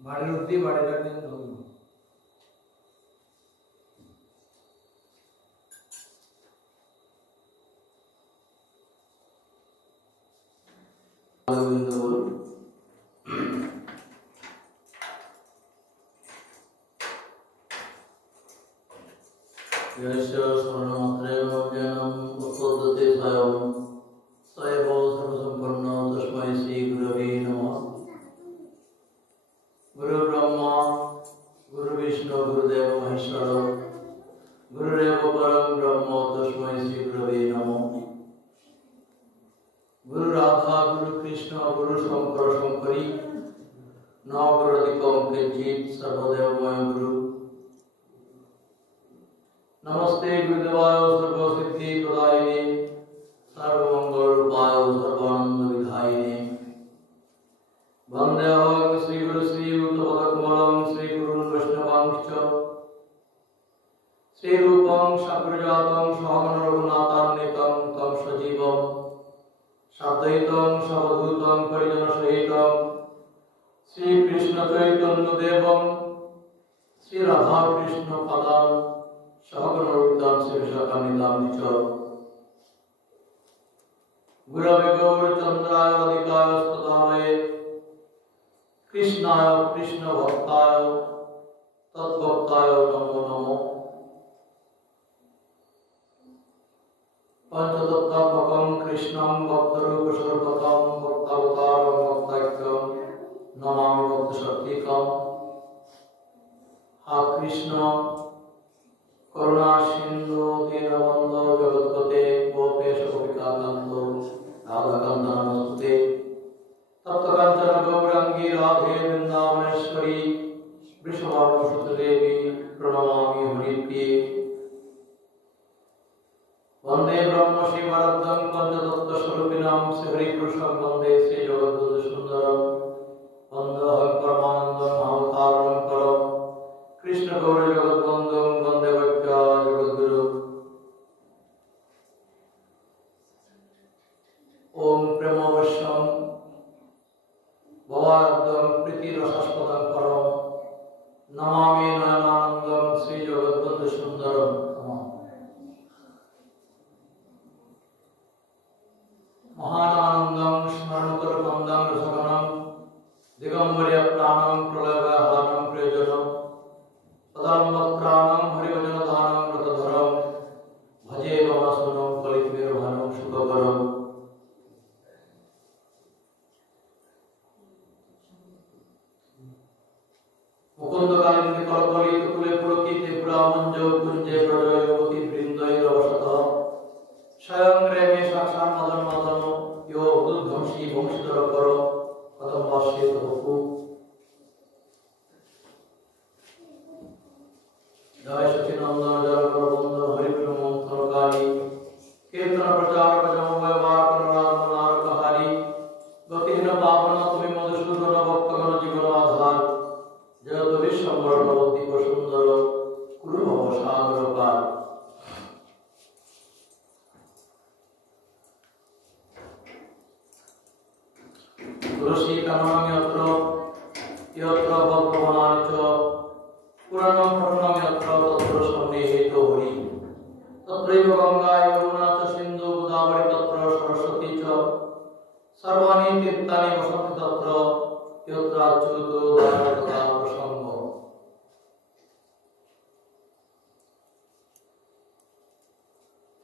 বাড়ির উঠতেই বাড়ি রাখলেন ধরুন। नमस्ते गुरुदेवाय सर्वसिद्धि प्रदायिने सर्वमंगल रूपाय सर्वानंद विधायिने वंदेहं श्री गुरु श्री युतपदकमलं श्री गुरुन् वैष्णवांश्च श्री रूपं शक्रजातं सहगण रघुनाथान्वितं तं सजीवं साद्वैतं सवधूतं परिजन सहितं श्री कृष्ण चैतन्य देवं श्री राधा कृष्ण पदां सहगणरूपां शिवशकानितां च गुरवे गौरचन्द्राय राधिकाय स्तुतामये कृष्णाय कृष्ण भक्ताय तद्भक्ताय नमो नमो पंचतत्त्वात्मकं कृष्णं भक्तरूपस्वरूपकं भक्तावतारं भक्तैक्यं नमामि भक्तशक्तिकं हा कृष्ण करुणा सिंधु दीनबंधु जगत्पते गोपेश गोपिकाकांत राधाकांत नमस्ते तप्त कांचन गौरांगी राधे वृंदावनेश्वरी वृषभानुसुते देवी प्रणमामि हरिप्रिये वंदे ब्रह्म शिवाराध्यं पंचतत्त्व स्वरूपिणां श्रीहरिपुरुषं वंदे श्री जगद्गुरु सुंदरं वंदेऽहं परमानन्दं महावतारं परं कृष्ण गौर जगद्वंदं वंदे भक्त्या जगद्गुरु ओम प्रेमवशं भवाद्यं प्रीतिरसास्पदं परं नमामि नयनानन्दं श्री जगद्वंद सुंदरं महानानन्दं स्मरणकरकन्दं रसगणं दिगंबर्य प्राणं प्रलयहानं प्रयोजनं पदाम्बत्राणं हरिवचनदानं व्रतधरं भजे भवसुनं कलितमेरुभानं सुखकरं मुकुन्दकालिन्दे कलकलितकुले पुलकिते पुरामञ्जो कुञ्जे प्रजयोति वृन्दैरवसतः स्वयं रेमे साक्षात् मदन मदनो यो उद्धंसी वंशीधर करो कथम वास्येत बपु जय सचिनंदन जय प्रबंधन हरिप्रिय मंत्रकारी कीर्तन प्रचारक जमोय वार्कन नारकहारी गतिहीन पावन तुम्हें मधुसूदन भक्तगण जीवन आधार जय तो विश्वम्भर नवद्वीप सुंदर कुरु भव सागर पार तुलसी काननं यत्र यत्र भगवान् च पुराणं पठनं यत्र तत्र सन्निहितो हरि तत्रैव गंगा यमुना च सिन्धु गोदावरी तत्र सरस्वती च सर्वाणि तीर्थानि वसन्ति तत्र यत्र अच्युतो दयालुता प्रसंग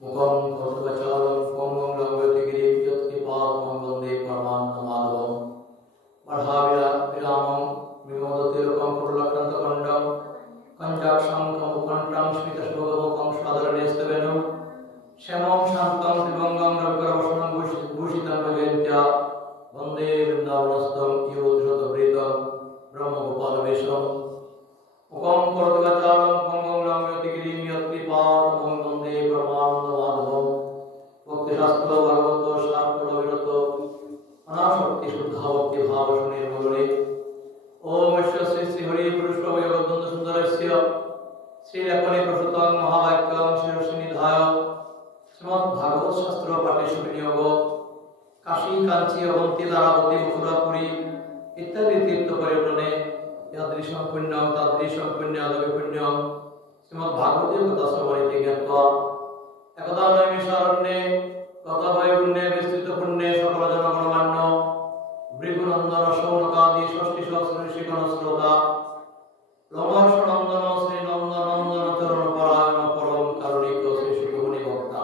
मुखं कौतुकचालं कोमलं लंघयति यत्कृपात्मं वन्दे परमानन्दमाधवं मर्हाविरामं विमोदतिलकं पुरलक्रान्तकण्डं कञ्जाक्षं कमुकण्ठं स्मितशोभमुखं स्वादरनेस्तवेनुं श्यामं शान्तं त्रिभङ्गं रविकरवसनं भूषितं वैजयन्त्या वन्दे वृन्दावनस्थं योधृतप्रीतं ब्रह्मगोपालवेशं मुखं कौतुकचालं कोमलं लंघयति यत्कृपात्मं वन्दे परमानन्दमाधवं भक्तिशास्त्र भगवतो शास्त्र विरत अनाशक्ति शुद्धा भक्ति भाव सुनिर्मले ओम श्री श्री हरि पुरुष जगद्वंद सुंदरस्य श्री लेखनी प्रसूतं महावाक्यं शिरसिनिधाय श्रीमद् भागवत शास्त्र पाठेषु विनियोग काशी कांची अवंती दारावती मथुरापुरी इत्यादि तीर्थ पर्यटने यादृशं पुण्यं तादृशं पुण्यादपि पुण्यं श्रीमद्भागवते कथा श्रवणेति ज्ञात्वा एकदा नैमिषारण्ये कथावैगुण्ये विस्तृत पुण्ये सकल जनगणमान्य भृगुनन्दन शौनकादि षष्टिसहस्र ऋषिगण श्रोता लोमहर्षनन्दन श्रीनन्दनन्दन चरणपरायण परम कारुणिक श्री सुखमुनि भक्ता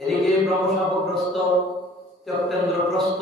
एदिকে ব্রহ্মশাপগ্রস্ত त्यक्तेन्द्रप्रस्थ